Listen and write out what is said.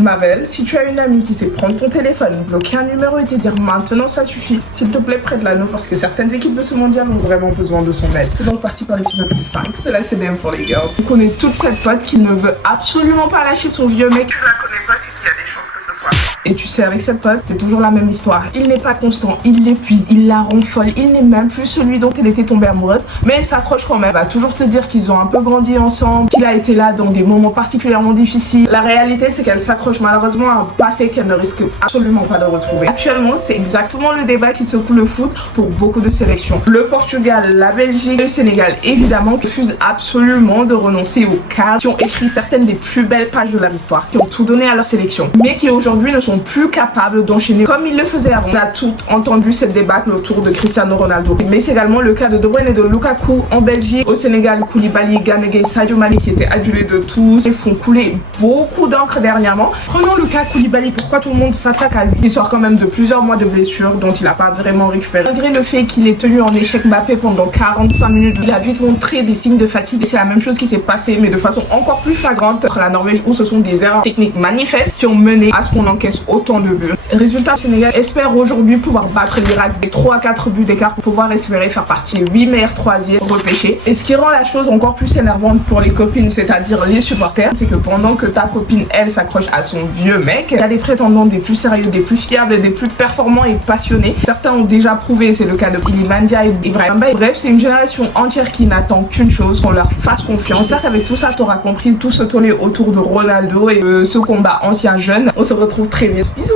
Ma belle, si tu as une amie qui sait prendre ton téléphone, bloquer un numéro et te dire maintenant ça suffit, s'il te plaît prête l'anneau parce que certaines équipes de ce mondial ont vraiment besoin de son aide. C'est donc parti pour l'épisode 5 de la CDM pour les girls. On connaît toute cette pote qui ne veut absolument pas lâcher son vieux mec. Tu la connais pas, c'est qu'il y a des chances que ce soit. Et tu sais, avec cette pote, c'est toujours la même histoire. Il n'est pas constant, il l'épuise, il la rend folle, il n'est même plus celui dont elle était tombée amoureuse, mais elle s'accroche quand même. Elle va toujours te dire qu'ils ont un peu grandi ensemble, qu'il a été là dans des moments particulièrement difficiles. La réalité, c'est qu'elle s'accroche malheureusement à un passé qu'elle ne risque absolument pas de retrouver. Actuellement, c'est exactement le débat qui secoue le foot pour beaucoup de sélections. Le Portugal, la Belgique, le Sénégal, évidemment, refusent absolument de renoncer aux cadres qui ont écrit certaines des plus belles pages de leur histoire, qui ont tout donné à leur sélection, mais qui aujourd'hui ne sont plus capables d'enchaîner comme ils le faisaient avant. On a tout entendu cette débâcle autour de Cristiano Ronaldo, mais c'est également le cas de De Bruyne et de Lukaku en Belgique. Au Sénégal, Koulibaly, Gana Gueye, Sadio Mané qui étaient adulés de tous et font couler beaucoup d'encre dernièrement. Prenons le cas Koulibaly, pourquoi tout le monde s'attaque à lui? Il sort quand même de plusieurs mois de blessures dont il n'a pas vraiment récupéré. Malgré le fait qu'il ait tenu en échec Mbappé pendant 45 minutes, il a vite montré des signes de fatigue. C'est la même chose qui s'est passée, mais de façon encore plus flagrante contre la Norvège, où ce sont des erreurs techniques manifestes qui ont mené à ce qu'on encaisse autant de buts. Résultat, le Sénégal espère aujourd'hui pouvoir battre l'Irak des 3 à 4 buts d'écart pour pouvoir espérer faire partie des 8 meilleurs troisièmes repêchés. Et ce qui rend la chose encore plus énervante pour les copines, c'est-à-dire les supporters, c'est que pendant que ta copine, elle, s'accroche à son vieux mec, elle a des prétendants des plus sérieux, des plus fiables, des plus performants et passionnés. Certains ont déjà prouvé, c'est le cas de Iliman Dia et Ibrahim Mbaye. Bref, c'est une génération entière qui n'attend qu'une chose, qu'on leur fasse confiance. J'espère qu'avec tout ça, t'auras compris tout ce tollé autour de Ronaldo et ce combat ancien-jeune. On se retrouve très vite. Bisous.